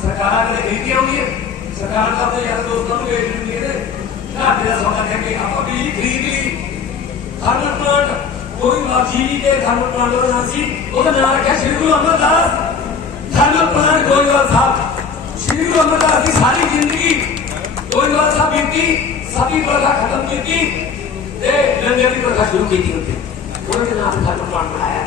ਸਰਕਾਰਾਂ ਕਦੇ ਨੀਤੀ ਆਉਂਦੀ ਹੈ ਸਰਕਾਰਾਂ ਦਾ ਤੇ ਯਾਰ ਦੋਸਤਾਂ ਨੂੰ ਵੇਚ ਦਿੰਦੀ ਹੈ ਨਾ ਮੇਰਾ ਸੌਦਾ ਹੈ ਕਿ ਆਪਾਂ ਵੀ ਖਰੀਦ ਲਈ ਖਾਣਾ ਪਲਾਂਟ ਕੋਈ ਮਾਫੀ ਨਹੀਂ ਤੇ ਖਾਣਾ ਪਲਾਂਟ ਦਾ ਨਾਂ ਸੀ ਉਹਦਾ ਨਾਂ ਰੱਖਿਆ ਸ਼੍ਰੀ ਗੁਰੂ ਅਮਰਦਾਸ ਖਾਣਾ ਪਲਾਂਟ ਗੋਇਲ ਸਾਹਿਬ ਸ਼੍ਰੀ ਗੁਰੂ ਅਮਰਦਾਸ ਦੀ ਸਾਰੀ ਜ਼ਿੰਦਗੀ ਗੋਇੰਦਵਾਲ ਸਾਹਿਬ ਬੀਤੀ ਸਭੀ ਪ੍ਰਥਾ ਖਤਮ ਕੀਤੀ ਤੇ ਲੰਗਰ ਦੀ ਪ੍ਰਥਾ ਸ਼ੁਰੂ ਕੀਤੀ ਉੱਥੇ ਉਹਨਾਂ ਦੇ ਨਾਮ ਸਾਨੂੰ ਪਾਣ ਬਣਾਇਆ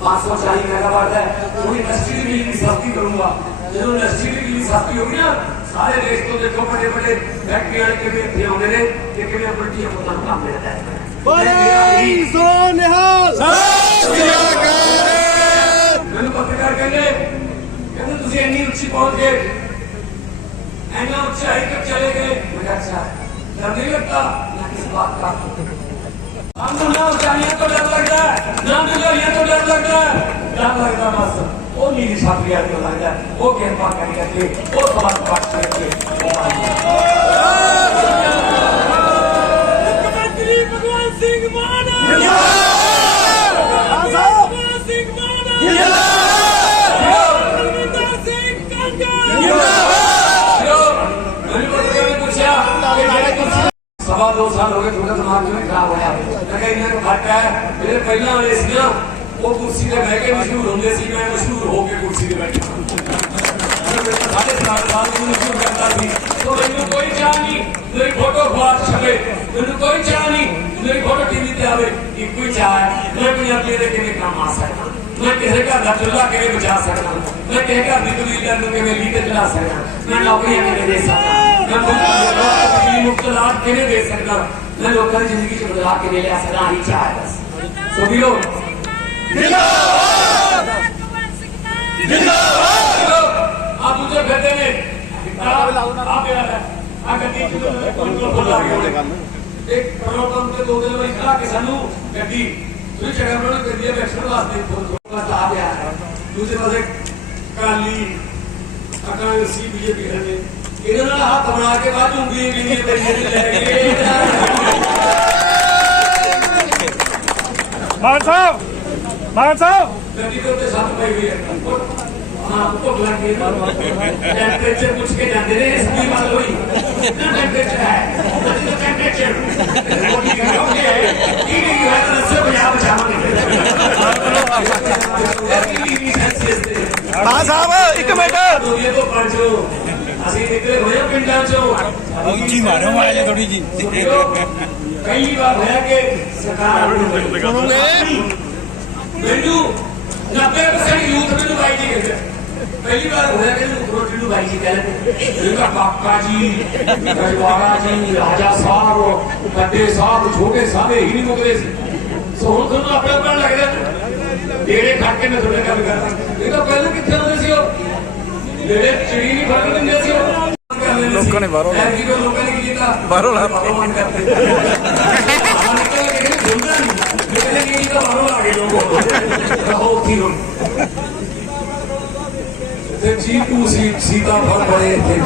540 ਮੈਗਾਵਾਟ ਹੈ ਉਹ ਇੰਡਸਟਰੀ ਦੀ ਬਿਜਲੀ ਸਸਤੀ ਕਰੂੰਗਾ ਜਦੋਂ ਇੰਡਸਟਰੀ ਦੀ ਬਿਜਲੀ ਸਸਤੀ ਹੋਗੀ ਨਾ ਸਾਰੇ ਦੇਸ਼ ਤੋਂ ਦੇਖੋ ਵੱਡੇ ਵੱਡੇ ਫੈਕਟਰੀਆਂ ਵਾਲੇ ਕਿਵੇਂ ਇੱਥੇ ਆਉਂਦੇ ਨੇ ਤੇ ਕਿਵੇਂ ਆਪਣੀ ਟੀਮ ਨੂੰ ਕੰਮ ਮਿਲਦਾ ਹੈ ਬੋਲੇ ਸੋ ਨਿਹਾਲ ਮੈਨੂੰ ਪੱਤਰਕਾਰ ਕਹਿੰਦੇ ਕਹਿੰਦੇ ਤੁਸੀਂ ਇੰਨੀ ਉੱਚੀ ਪਹੁੰਚ ਗਏ एना उत्साहित कर चले गए मुझे अच्छा डर नहीं लगता ना किस बात का हमको ना ऊंचाइया तो डर लग रहा है ना दुनिया तो डर लग रहा है डर लग रहा बस वो नीली छापरिया तो लग रहा है वो गेंद पा करके वो सवाल पाठ करके ਸਵਾ ਦੋ ਸਾਲ ਹੋ ਗਏ, ਤੁਹਾਡਾ ਦਿਮਾਗ ਕਿਵੇਂ ਖਰਾਬ ਹੋਇਆ? ਮੈਂ ਕਿਹਾ ਇਹਨਾਂ ਨੂੰ ਘੱਟ ਹੈ ਜਿਹੜੇ ਪਹਿਲਾਂ ਵਾਲੇ ਸੀ ਨਾ, ਉਹ ਕੁਰਸੀ ਤੇ ਬਹਿ ਕੇ ਮਸ਼ਹੂਰ ਹੁੰਦੇ ਸੀ, ਮੈਂ ਮਸ਼ਹੂਰ ਹੋ ਕੇ ਕੁਰਸੀ ਤੇ ਬੈਠਾ। ਸਾਡੇ ਸਾਲ ਸਾਲ ਨੂੰ ਮਸ਼ਹੂਰ ਕਰਦਾ ਸੀ? ਤੋ ਮੈਨੂੰ ਕੋਈ ਚਾਹ ਨਹੀਂ, ਮੇਰੀ ਫੋਟੋ ਖਵਾਰ ਛਪੇ ਮੈਨੂੰ ਕੋਈ ਚਾਹ ਨਹੀਂ, ਮੇਰੀ ਫੋਟੋ ਟੀਵੀ ਤੇ ਆਵੇ, ਇੱਕੋ ਹੀ ਚਾਹ ਹੈ। ਮੈਂ ਪੰਜਾਬੀ ਦੇ ਕਿਵੇਂ ਕੰਮ ਆ ਸਕਦਾ? ਮੈਂ ਕਿਸੇ ਘਰ ਦਾ ਚੁੱਲ੍ਹਾ ਕਿਵੇਂ ਬਚਾ ਸਕਦਾ? ਮੈਂ ਕਿਸੇ ਘਰ ਦੀ ਕਬੀਲਦਾਰ ਨੂੰ ਕਿਵੇਂ ਲੀਡ ਚਲਾ ਸਕਦਾ? ਮੈਂ ਨੌਕਰੀਆਂ ਕਿਵੇਂ ਦੇ ਸਕਦਾ? ਮੈਂ ਮੁਕਤ ਮੁਕਤ ਲਾਭ ਕਿਵੇਂ ਦੇ ਸਕਦਾ ਮੈਂ ਲੋਕਾਂ ਦੀ ਜ਼ਿੰਦਗੀ ਚ ਬਦਲਾਅ ਕਿਵੇਂ ਲਿਆ ਸਕਦਾ ਆਹੀ ਚਾਹ ਹੈ ਬਸ ਸੋ ਵੀਰੋ ਆਪ ਦੂਜੇ ਫਿਰਦੇ ਨੇ ਆ ਪਿਆ ਹੈ ਆ ਗੱਡੀ ਚ ਕੋਈ ਕੋਲ ਬੋਲਾ ਗਿਆ ਇੱਕ ਪ੍ਰੋਗਰਾਮ ਤੇ ਦੋ ਦਿਨ ਲਈ ਖੜਾ ਕੇ ਸਾਨੂੰ ਗੱਡੀ ਤੁਸੀਂ ਜਗ੍ਹਾ ਬਣਾਉਣ ਗੱਡੀ ਦੇ ਬੈਠਣ ਵਾਸਤੇ ਥੋੜਾ ਆ ਗਿਆ ਹੈ ਦੂਜੇ ਪਾਸੇ ਕਾਲੀ ਅਕਾਲੀ ਸੀ ਬੀਜੇਪੀ ਨੇ ਇਹਨਾਂ ਨਾਲ ਹੱਥ ਬਣਾ ਕੇ ਬਾਅਦ ਉਂਗਲੀ ਵੀ ਨਹੀਂ ਬਈ ਲੈ ਗਏ ਮਾਨ ਸਾਹਿਬ ਮਾਨ ਸਾਹਿਬ। ਗੱਡੀ ਦੇ ਉੱਤੇ ਸੱਤ ਪਈ ਹੋਈ ਹੈ ਹਾਂ ਭੁੱਖ ਲੱਗ ਗਈ ਟੈਂਪਰੇਚਰ ਪੁੱਛ ਕੇ ਜਾਂਦੇ ਨੇ ਇਸ ਕੀ ਗੱਲ ਹੋਈ ਟੈਂਪਰੇਚਰ ਹੈ? ਟੈਂਪਰੇਚਰ ਕੀ ਕੀ ਹੈ ਤਾਂ ਦੱਸੋ ਪੰਜਾਬ ਬਚਾਵਾਂਗੇ ਮਾਨ ਸਾਹਿਬ ਇੱਕ ਮਿੰਟ। ਦੁਨੀਆ ਤੋਂ ਹਾਂ ਪਿੰਡਾਂ ਚੋਂ ਉੱਚੀ ਮਾਰੋ ਮਾਇਆ ਥੋੜੀ ਜੀ ਕਈ ਵਾਰ ਹੋਇਆ ਕਿ ਸਰਕਾਰ ਮੈਨੂੰ 90% ਯੂਥ ਮੈਨੂੰ ਬਾਈ ਜੀ ਕਹਿੰਦੇ। ਪਹਿਲੀ ਵਾਰ ਹੋਇਆ ਕਿ ਰੋਟੀ ਨੂੰ ਬਾਈ ਜੀ ਕਹਿੰਦੇ ਇਹਦਾ ਕਾਕਾ ਜੀ ਰਜਵਾੜਾ ਜੀ ਰਾਜਾ ਸਾਹਿਬ ਵੱਡੇ ਸਾਹਿਬ ਛੋਟੇ ਸਾਹਿਬ ਹੀ ਨਹੀਂ ਮੁੱਕਦੇ ਸੀ। ਸੋ ਹੁਣ ਤੁਹਾਨੂੰ ਆਪਣੇ ਆਪਣਾ ਲੱਗਦਾ। ਡੇਰੇ ਖਾ ਕੇ ਮੈਂ ਤੁਹਾਡੇ ਗੱਲ ਕਰਦਾ। ਇਹ ਤਾਂ ਪਹਿਲਾਂ ਕਿੱਥੇ ਹੁੰਦੇ ਸੀ ਉਹ? ਡੇਰੇ ਚਿੜੀ ਨਹੀਂ ਫੜ ਦਿੰਦੇ ਸੀ ਉਹ। ਲੋਕਾਂ ਨੇ ਬਾਹਰੋਂ ਲੋਕਾਂ ਨੇ ਕੀ ਕੀਤਾ? ਬਾਹਰੋਂ ਲਾ ਬਾਹਰੋਂ ਮਨ ਕਰਦੇ ਨਿਕਲੇ ਨਹੀਂ ਤਾਂ ਬਾਹਰੋਂ ਆ ਗਏ ਲੋਕ ਰਹੋ ਕੀ ਹੁਣ ਤੇ ਚੀਕੂ ਸੀ ਸੀਤਾ ਫਲ ਬੜੇ ਇੱਥੇ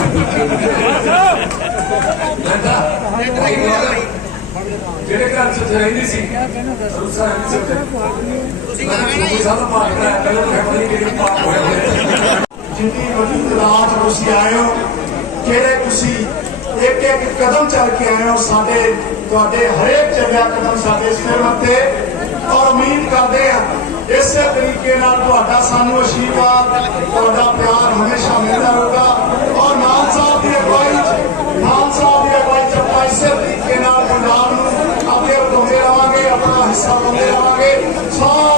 ਜਿਹੜੇ ਘਰ ਚ ਰਹਿੰਦੀ ਸੀ ਰੁਸਾ ਨਹੀਂ ਸਕਦੇ ਤੁਸੀਂ ਕਹਾਂਗੇ ਸਾਡਾ ਪਾਠ ਹੈ ਪਹਿਲਾਂ ਫੈਮਿਲੀ ਕਿਹੜੇ ਪਾਠ ਹੋਇਆ ਹੋਇਆ। ਜਿੰਨੀ ਵੱਡੀ ਤਦਾਦ ਤੁਸੀਂ ਆਏ ਹੋ ਜਿਹੜੇ ਤੁਸੀਂ ਇੱਕ ਇੱਕ ਕਦਮ ਚੱਲ ਕੇ ਆਏ ਹੋ, ਸਾਡੇ, ਤੁਹਾਡੇ ਹਰੇਕ ਚੱਲਿਆ ਕਦਮ ਸਾਡੇ ਸਿਰ ਉੱਤੇ। ਔਰ ਉਮੀਦ ਕਰਦੇ ਆ ਇਸੇ ਤਰੀਕੇ ਨਾਲ ਤੁਹਾਡਾ ਸਾਨੂੰ ਅਸ਼ੀਰਵਾਦ, ਤੁਹਾਡਾ ਪਿਆਰ ਹਮੇਸ਼ਾ ਮਿਲਦਾ ਰਹੂਗਾ। ਔਰ ਮਾਨ ਸਾਹਿਬ ਦੀ ਅਗਵਾਈ 'ਚ, ਮਾਨ ਸਾਹਿਬ ਦੀ ਅਗਵਾਈ 'ਚ ਆਪਾਂ ਇਸੇ ਤਰੀਕੇ ਨਾਲ ਪੰਜਾਬ ਨੂੰ ਅੱਗੇ ਵਧਾਉਂਦੇ ਰਵਾਂਗੇ, ਆਪਣਾ ਹਿੱਸਾ ਪਾਉਂਦੇ ਰਵਾਂਗੇ। ਸਾਰੇ